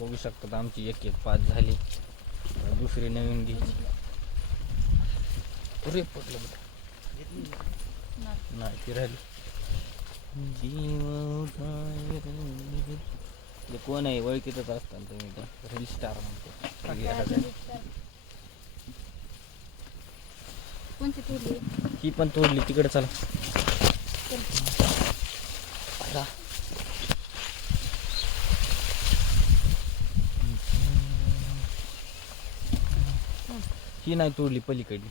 बघू शकतात आमची एक पाच झाली, दुसरी नवीन घ्यायची. पुरे पडलं नाही ती राहिली. कोण आहे ओळखीतच असतात तुम्ही, रील स्टार म्हणतो. ही पण तोडली तिकडे. चला ही नाही तोडली, पलीकडली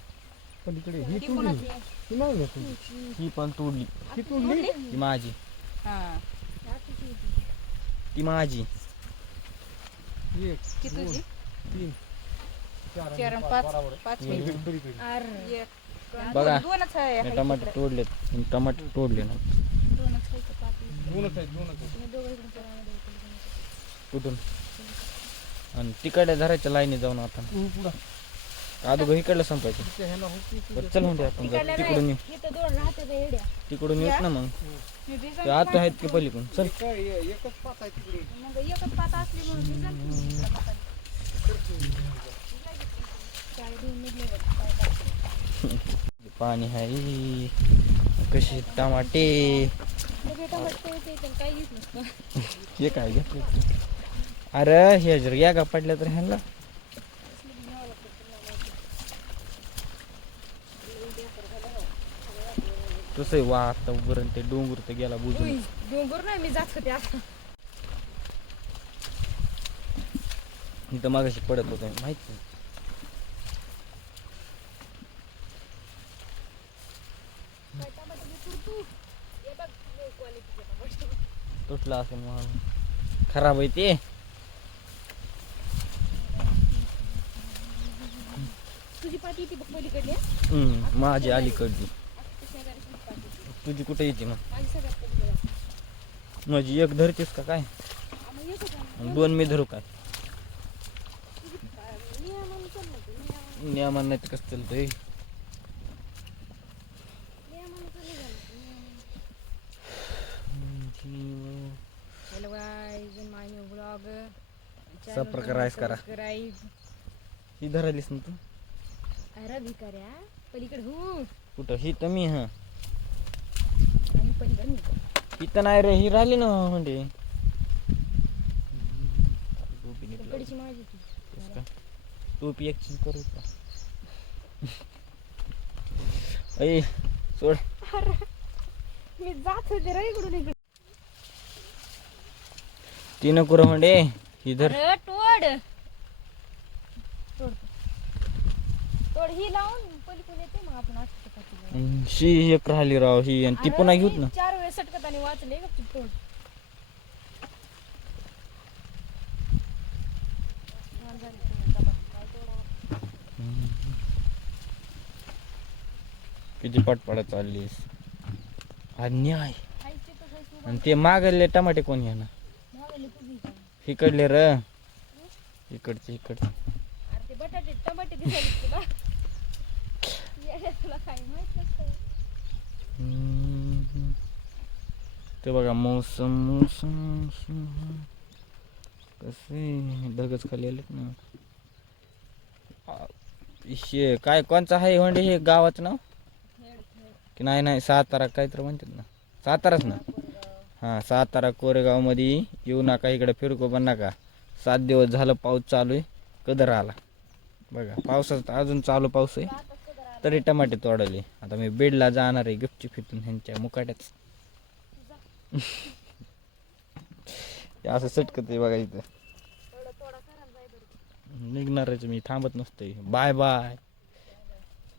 पलीकडे ही ती तोडली, कोणाची? ही नाही ना तोडली. ही पण तोडली. ही तोडली. ती माझी, हा ती माझी. एक ती तुझी. 3 4 चार आणि 5 5 मिनिट. पलीकडे अरे बघा. दोनच आहे. मी टमाटे तोडलेत, टमाटे तोडले ना. दोनच आहे का पाच? दोनच आहेत. तुम्ही दोघं इकडून करा, आम्ही दोघं इकडून करू. कुठून? आणि तिकडे धरायच्या लाईनी जाऊन आता पुढं अगोदर इकडलं संपायचं. ह्याला होती बरं चल म्हणजे आपण जाऊ. तिकडून येऊ, इथं दोन राहते ते येड्या. तिकडून येऊत ना. मग मी भिजन ते आता आहेत की पलीकडून. चल एकच पात आहे तिकडे. मग एकच पात असली म्हणून भिजन की. काय धुवून निघले बघ, काय टाकते. पाणी आहे. कशी टमाटे लगे टमाटे येते तर काही घेत नसतं. हे काय घेतलं? अरे हे जर या का पडल्या तर ह्याला तसं वा. आता उभं ते डोंगर तर गेला बुजून. डोंगर नाही, मी जात होते आता. इथं मागाशी पडत होतं माहित नाही. तुटला असेल म्हणून खराब आहे ते. तुझी पाती येते बघ पलीकडली. माझी अलीकडची. तुझी कुठे येते मग? माझी सगळ्यात पलीकडे. माझी एक धरतेस का काय? आम्ही येतो का? आणि दोन मी धरू काय? नियमानं चल ना तू, नियमानं. नियमान नाही तर कसं चालतंय? नियमानं चल ना तू, Hello guys, in my new vlog. Subscribe करा. ही धरालीस ना तू? अरे भिकाऱ्या, पलीकडे हो. कुठं? ही तर मी. हा आणि पलीकडे मी. ही तर नाही रे, ही राहिली ना म्हणजे. पलीकडची माझी ती. टोपी एक्सचेंज करू का? ऐ सोड. अरे मी जात होते रे इकडून इकडे. ती नको रे म्हणजे. ही धर. अरे तोड. तोड. तोड ही लावून पलीकडे येते मग आपण असं टाकायचं. शी एक राहिली राव ही. आणि ती पुन्हा घेऊत ना. 4 वेळेस सटकत आणि वाचले का तोड. किती पटपट चाललीस. अन्याय. आणि ते मागले टमाटे कोण घ्या ना? इकडले र. इकडचे इकडचे. अरे ते बटाटे टमाटे दिसायले तुला. येड्या, तुला काय माहित नसतं. ते बघा मौसम मौसम कसे ढगच खाली आलेत ना. हे काय कोणचं आहे म्हणजे हे गावाचं नाव की नाही? नाही सातारा काहीतरी म्हणतात ना. साताराच ना. हां सातारा कोरेगाव मध्ये येऊ नका, इकडे फिरको पण नका. 7 दिवस झालं पाऊस चालू आहे. कदर आला बघा. पावसाचा अजून चालू पाऊस आहे तरी टमाटे तोडले. आता मी बेडला जाणार आहे गपची फिटून ह्यांच्या मुकाट्यात. असं सटकत आहे बघा. इथं निघणारच मी, थांबत नसते. Bye bye.